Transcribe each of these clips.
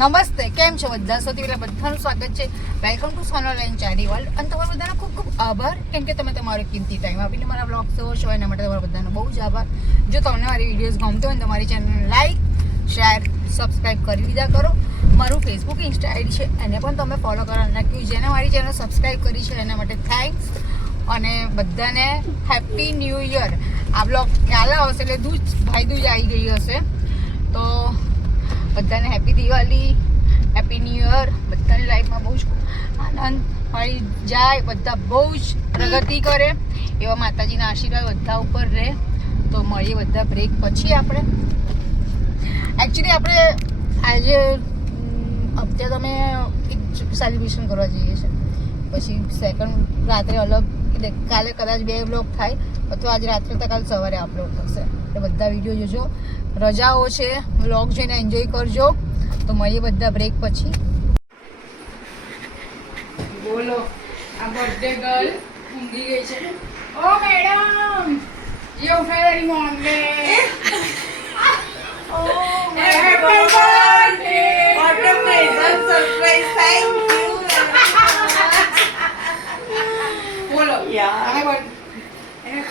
નમસ્તે, કેમ છો બધા? સૌથી પહેલાં બધાનું સ્વાગત છે. Welcome to Sonal and Chari world અને તમારા બધાનો ખૂબ ખૂબ આભાર, કેમ કે તમે તમારો કિંમતી ટાઈમ આપીને મારા બ્લોગ જોવો છો, એના માટે તમારા બધાનો બહુ જ આભાર. જો તમને મારી વિડીયોઝ ગમતો હોય તમારી મારી ચેનલને લાઈક શેર સબસ્ક્રાઈબ કરી લીધા કરો. મારું ફેસબુક ઇન્સ્ટા આઈડી છે, એને પણ તમે ફોલો કરવાનું નાખ્યું. જેને મારી ચેનલ સબસ્ક્રાઈબ કરી છે, એના માટે થેન્ક્સ અને બધાને હેપી ન્યૂ યર આ બ્લોગ ખ્યાલ આવશે એટલે દૂજ ભાઈ દૂજ આવી ગઈ હશે. તો બધાને happy Diwali happy new year બધાની લાઈફમાં બહુ જ આનંદ મળી જાય, બધા બહુ જ પ્રગતિ કરે. એવા માતાજીના આશીર્વાદ બધા ઉપર રહે. તો મળીએ બધા બ્રેક પછી આપણે. એકચ્યુઅલી આપણે આજે અત્યારે તમે એક સેલિબ્રેશન કરવા જઈએ છીએ. પછી સેકન્ડ રાત્રે અલગ, એટલે કાલે કદાચ બે બ્લોક થાય, અથવા આજે રાત્રે તો કાલે સવારે અપલોડ થશે. એટલે બધા વિડીયો જોજો રજાઓ છે વ્લોગ જોઈને એન્જોય કરજો તો મળીએ બધા બ્રેક પછી બોલો આ બર્થડે ગર્લ ઊંઘી ગઈ છે ઓ મેડમ ये उठा रही मोहल्ले Happy birthday! What a present surprise. Thank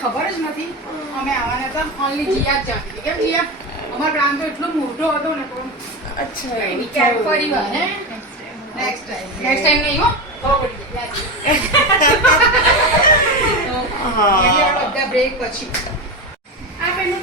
ખબર જ નથી. અમે આવવાના હતા. ઓનલી જીયા જ જાણતી કેમ જીયા? અમારો પ્લાન તો એટલો મોટો હતો ને તો. અચ્છા એની ક્યારેક ફરી વાર હે? નેક્સ્ટ ટાઈમ નેક્સ્ટ ટાઈમ નહીં હો? હા. બધા બ્રેક પછી. આ પેલું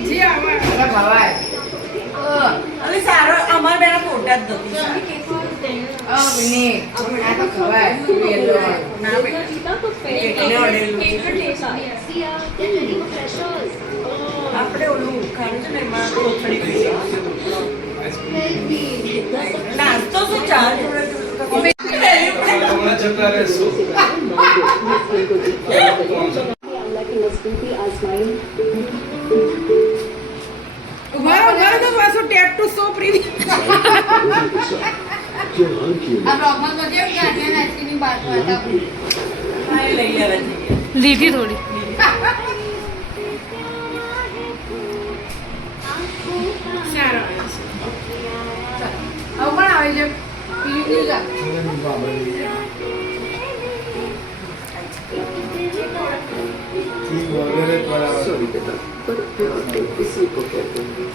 જી આમાં ખવાય હવે સારો અમાર બેના ફોટા આપણે ઓલું ખાણું છે ને એમાં કોથળી. નાસ્તો શું ચા જોડે જોડે कहते हैं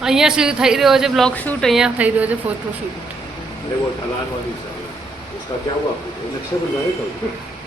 અહીંયા શું થઈ રહ્યો છે બ્લોગ શૂટ અહીંયા થઈ રહ્યો છે ફોટો શૂટ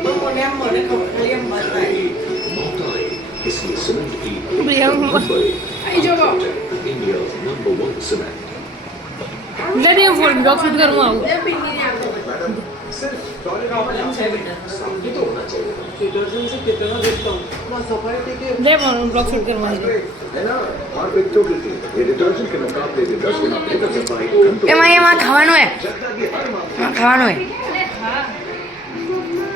मान लो તો મને આમ મને ખબર ખાલી આમ મત આવી मौका है इसलिए सीमेंट की પ્રિયંક आई जाओ इंडिया नंबर वन सीमेंट જા દેવ ફોટો બ્લોગ શૂટ કરું આવું मैडम सिर्फ टॉयलेट પ્રોબ્લેમ છે બેટા सामने तो होना चाहिए डिटर्जेंट से कितना देखता हूँ मैं सफाई टेके લે પણ બ્લોગ શૂટ કરવા છે है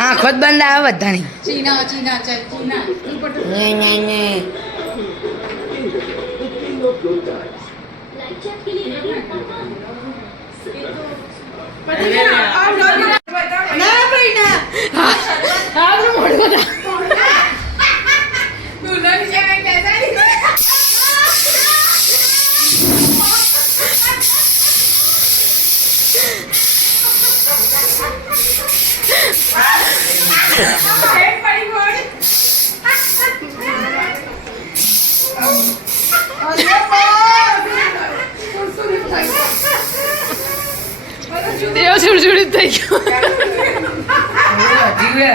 આંખો જ બંધ આવે બધાની. ચીના ચીના ચીના ને ને ને ના ભાઈ ના. આપણું મોઢું દેવ છુડછુડી થઈ ગયો જીવે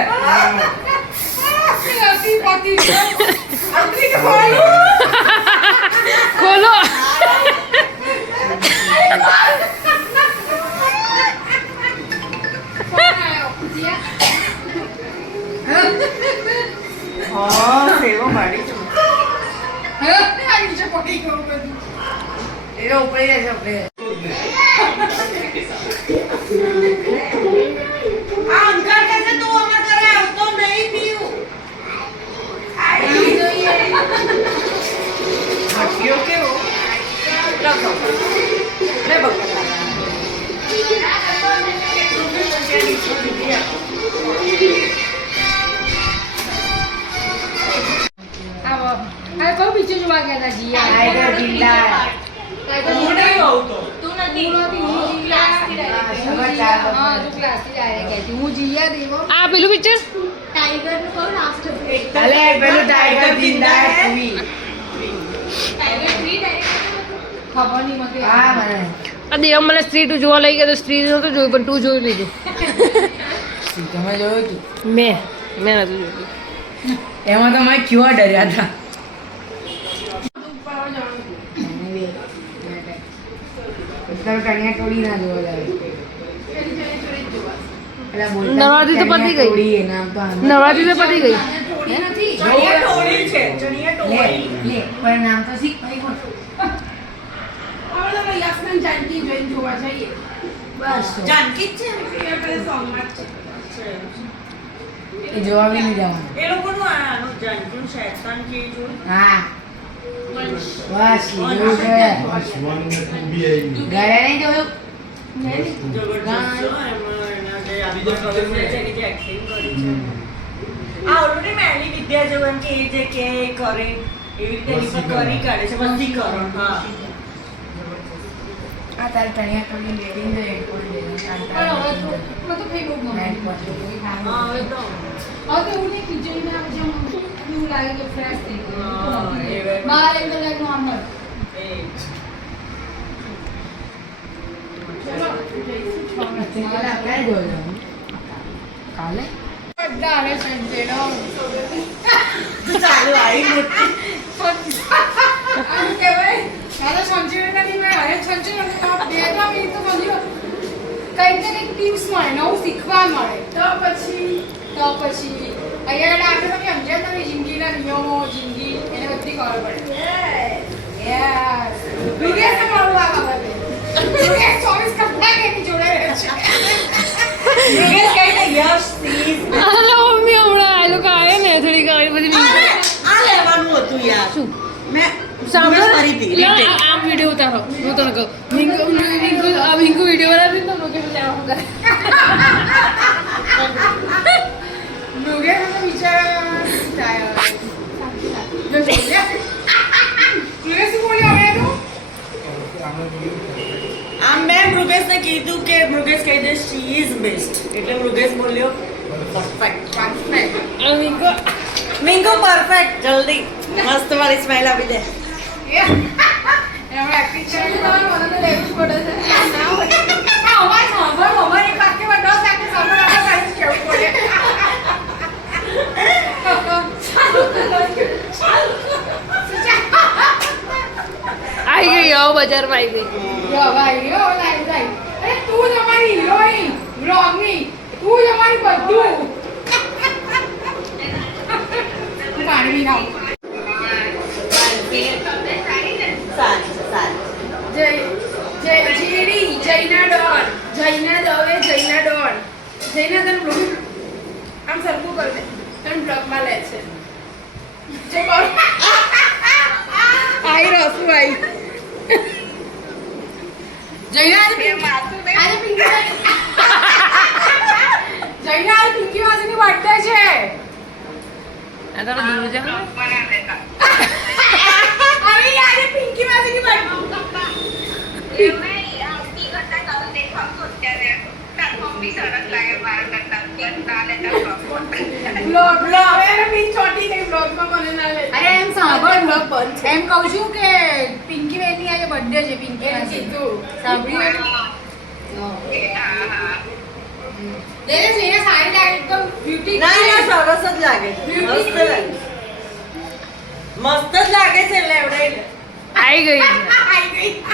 હા સેવો મારી છું. આ અંકલ કહે છે તું અમાર ઘરે આવતો નહીં પીવું. હાથીઓ આ પેલું પિક્ચર અલે પેલું ટાઈગર જિંદા ટીવી ખબર નહીં મને હા મને આ દેવ મને સ્ત્રી ટુ જોવા લઈ ગયા તો સ્ત્રી નતો જોયું પણ તું જોઈ લેજો તમે જોયું હતું મેં મેં નતું જોયું એમાં તો મેં કેવા ડર્યા હતા અત્યારે કન્યા ટોળી ના જોવા જાય પેલા બોલતા નવરાત્રી તો પતી ગઈ. નવરાત્રી તો પતી ગઈ. જાનકી જોવા બી નહીં જવાનું. એ લોકોનું આ શેતાન કે હા. બસ જોયું છે. ઘરે નહીં જોયું? જબરજસ્ત છો, એમાં એના જે આત્મા છે, એની કરી છે. આ ઓલું નહીં મેલી વિદ્યા જેવું એમ કે જે કે કરે એવી રીતે એની પર કરી કાઢે છે વસીકરણ હા. આ તારે ચણિયા ટોળી લેડીને જોઈએ કોઈ લેડીને કાંટા નાઈટ પહોંચી. હા હવે તો એ જ. કાલે આપણે જોયું. કાલે ચાલુ આવી મોટી સંચય મળે નવું શીખવા મળે તો પછી તો પછી અહીંયા આપણે તમે સમજ્યા તમે જિંદગીના નિયમો જિંદગી એને બધી ખબર પડે યસ વિદેશ મળવું આ બાબતે વિદેશ ચોવીસ કલાક એની જોડે રહે છે યોગેશ મેં સાંભળો ફરી હતી ના, retake. આ- આ વીડિયો ઉતારો હું તને કહું મિંકુ મિંકુ આ મિંકુ વીડિયો બનાવી તો લોકો પછી આમ કરે મૃગેશ તો બિચારા થાય હવે. જો જોયા? મૃગેશ શું બોલ્યો હવે એનું? આમ મેં મૃગેશને કીધું કે મૃગેશ કહી દે શી ઇઝ બેસ્ટ એટલે મૃગેશ બોલ્યો પરફેક્ટ Perfect. આ મિંકુ મિંકુ પરફેક્ટ જલ્દી મસ્ત મારી સ્માઈલ આપી દે Yeah. એમણે acting કરી તો મને તો લેવું જ પડે છે. ના હોય. આ અવાજ સાંભળો, અમારે એક માં. આવી ગઈ આવો આવી ગઈ જો ભાઈ, જો લાઈ, લાઈ. અરે તું જ અમારી. તું જ બધું. હું પાણી પીને આવું. સારી છે સારી જય જય જીડી જયના ડોન જયના દવે જયના ડોન જયના તને બ્લોગ આમ સરખું કર દે. તને બ્લોગમાં લે છે. આઈ રસુ આઈ જયના આજે પિંકી. પિંકી આજે પિંકી છે. આ તારો દૂર જા અરે આજે પિંકી માસીની બર્થડે બ્લોગ બ્લોગ એને પિંક ચોટી ગઈ બ્લોગમાં મને ના લે. અરે એમ સાંભળ. બ્લોગ બંધ છે. એમ કહું છું કે પિંકી બેનની આજે બર્થડે છે પિંકી એને કીધું. સાંભળ્યું દેને જેને સારી લાગે એકદમ બ્યુટી ના ના સરસ જ લાગે છે. મસ્ત લાગે. મસ્ત જ લાગે છે લેવડાઈને આવી ગઈ. આઈ ગઈ.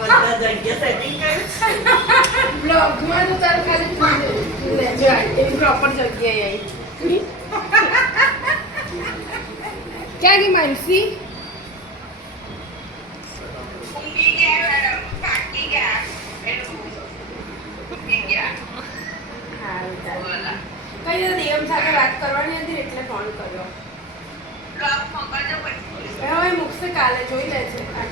બધા જગ્યા સેટિંગ કર્યું. તો તારું ખાલી એની પ્રોપર જગ્યાએ આવી. ક્યાં ગઈ માનસી કઈ દેવમ સાથે વાત કરવાની હતી એટલે ફોન કર્યો. હવે મૂકશે કાલે, જોઈ લે છે ચાલ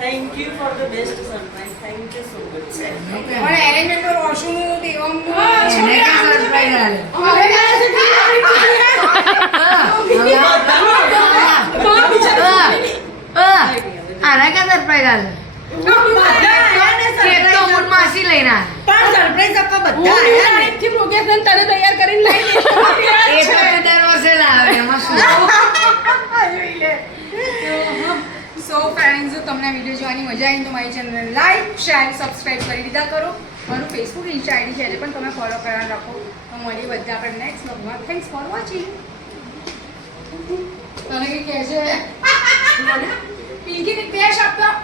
thank you for the best surprise thank you so much પણ એરેન્જમેન્ટ તો રોશુનું દેવમનું એને ક્યાં surprise આલે? હવે કાલે સુધી આના ક્યાં સરપ્રાઈઝ આલે કેક તો હું માસી લઈને આવે પણ સરપ્રાઈઝ આપવા બધા આયા ને થી પ્રોગ્રેશન તને તૈયાર કરીને લઈ એ તો દર વર્ષે લાવે એમાં શું તમને વીડિયો જોવાની મજા આવી તો મારી ચેનલને લાઈક શેર સબસ્ક્રાઈબ કરી દીધા કરો. મારું ફેસબુક ઇન્સ્ટા આઈડી છે એટલે પણ તમે ફોલો કરવા રાખો. તો મળીએ બધા આપણે નેક્સ્ટ બ્લોગમાં થેન્ક્સ ફોર વોચિંગ તને કંઈ કહે છે? પિંકી કેશ આપતા?